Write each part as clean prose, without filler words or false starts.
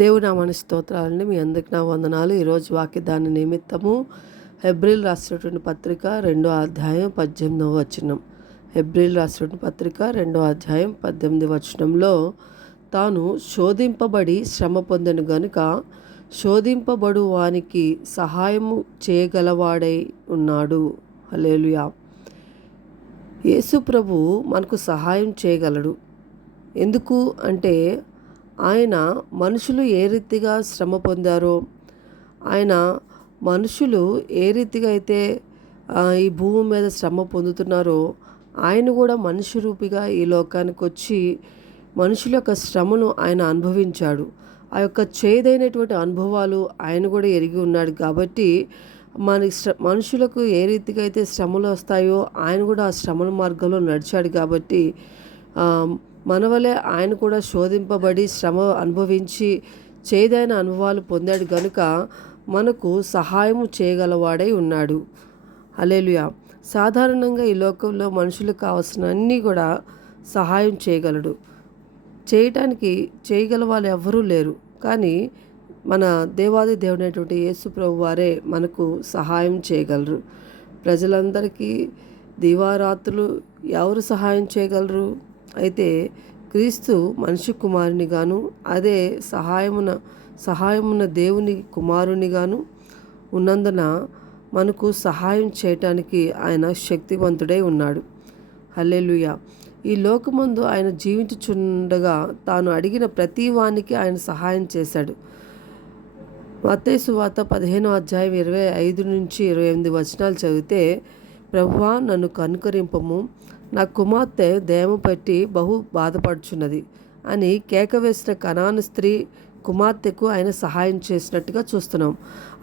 దేవుని నామాని స్తోత్రాలండి. మీ అందరికి నా వందనాలు. ఈరోజు వాక్యదాని నిమిత్తము హెబ్రీలు రాసినటువంటి పత్రిక 2వ అధ్యాయం 18వ వచనం. హెబ్రీలు రాసినటువంటి పత్రిక 2వ అధ్యాయం 18వ వచనంలో, తాను శోధింపబడి శ్రమ పొందెను గనుక శోధింపబడు వానికి సహాయము చేయగలవాడై ఉన్నాడు. హల్లెలూయా. యేసు ప్రభు మనకు సహాయం చేయగలడు. ఎందుకు అంటే, ఆయన మనుషులు ఏ రీతిగా శ్రమ పొందారో, ఆయన మనుషులు ఏ రీతిగా అయితే ఈ భూమి మీద శ్రమ పొందుతున్నారో, ఆయన కూడా మనిషి రూపిగా ఈ లోకానికి వచ్చి మనుషుల యొక్క శ్రమను ఆయన అనుభవించాడు. ఆ యొక్క చేదైనటువంటి అనుభవాలు ఆయన కూడా ఎరిగి ఉన్నాడు. కాబట్టి మనుషులకు ఏ రీతిగా అయితే శ్రమలు వస్తాయో ఆయన కూడా ఆ శ్రమల మార్గంలో నడిచాడు. కాబట్టి మన వలె ఆయన కూడా శోధింపబడి శ్రమ అనుభవించి చేదైన అనుభవాలు పొందాడు కనుక మనకు సహాయము చేయగలవాడై ఉన్నాడు. హల్లెలూయా. సాధారణంగా ఈ లోకంలో మనుషులకు కావాల్సిన అన్నీ కూడా సహాయం చేయగలడు. చేయగల వాళ్ళు ఎవ్వరూ లేరు. కానీ మన దేవాది దేవుడైనటువంటి యేసు ప్రభు వారే మనకు సహాయం చేయగలరు. ప్రజలందరికీ దివారాత్రులు ఎవరు సహాయం చేయగలరు? అయితే క్రీస్తు మనిషి కుమారునిగాను, అదే సహాయమున దేవుని కుమారునిగాను ఉన్నందున మనకు సహాయం చేయటానికి ఆయన శక్తివంతుడై ఉన్నాడు. హల్లెలూయా. ఈ లోకమందు ఆయన జీవించుచుండగా తాను అడిగిన ప్రతి వానికి ఆయన సహాయం చేశాడు. మత్తయి సువార్త 15వ అధ్యాయం 25 నుంచి 28 వచనాలు చదివితే, ప్రభువా నన్ను కనుకరింపము, నా కుమార్తె దయ్యము పట్టి బహు బాధపడుచున్నది అని కేక వేసిన కనాను స్త్రీ కుమార్తెకు ఆయన సహాయం చేసినట్టుగా చూస్తున్నాం.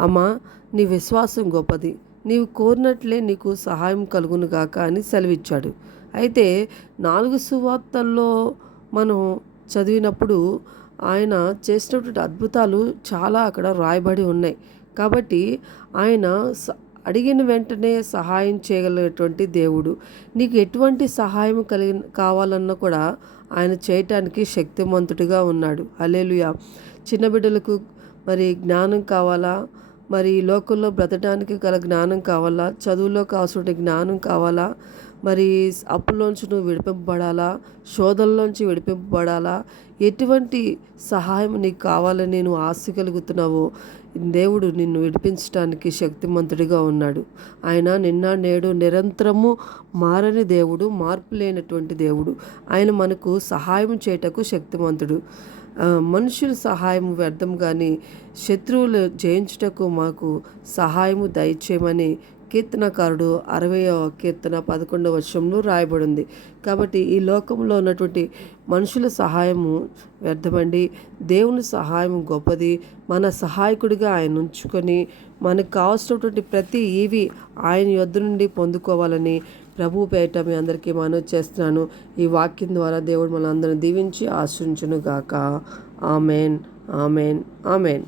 అమ్మా, నీ విశ్వాసం గొప్పది, నీవు కోరినట్లే నీకు సహాయం కలుగును గాక అని సెలవిచ్చాడు. అయితే 4 సువార్తల్లో మనం చదివినప్పుడు ఆయన చేసినటువంటి అద్భుతాలు చాలా అక్కడ రాయబడి ఉన్నాయి. కాబట్టి ఆయన అడిగిన వెంటనే సహాయం చేయగలిగినటువంటి దేవుడు. నీకు ఎటువంటి సహాయం కావాలన్నా కూడా ఆయన చేయటానికి శక్తిమంతుడిగా ఉన్నాడు. హల్లెలూయా. చిన్న బిడ్డలకు మరి జ్ఞానం కావాలా, మరి ఈ లోకంలో బ్రతకడానికి గల జ్ఞానం కావాలా, చదువులో కావాల్సిన జ్ఞానం కావాలా, మరి అప్పుల్లోంచి నువ్వు విడిపింపబడాలా, శోధనలోంచి విడిపింపబడాలా, ఎటువంటి సహాయం నీకు కావాలని నువ్వు ఆశ కలుగుతున్నావో దేవుడు నిన్ను విడిపించడానికి శక్తిమంతుడిగా ఉన్నాడు. ఆయన నిన్న నేడు నిరంతరము మారని దేవుడు, మార్పు లేనటువంటి దేవుడు. ఆయన మనకు సహాయం చేయటకు శక్తిమంతుడు. మనుషుల సహాయం వ్యర్థం, కానీ శత్రువులు జయించుటకు మాకు సహాయము దయచేయమని కీర్తనకారుడు 60వ కీర్తన 11వ వచనంలో రాయబడింది. కాబట్టి ఈ లోకంలో ఉన్నటువంటి మనుషుల సహాయము వ్యర్థమండి, దేవుని సహాయం గొప్పది. మన సహాయకుడిగా ఆయన ఉంచుకొని మనకు కావాల్సినటువంటి ప్రతి ఈవి ఆయన యొద్ద నుండి పొందుకోవాలని ప్రభు పేరిట మీ అందరికీ మనవి చేస్తున్నాను. ఈ వాక్యం ద్వారా దేవుడు మనందరిని దీవించి ఆశీర్వదించును గాక. Amen, amen, amen.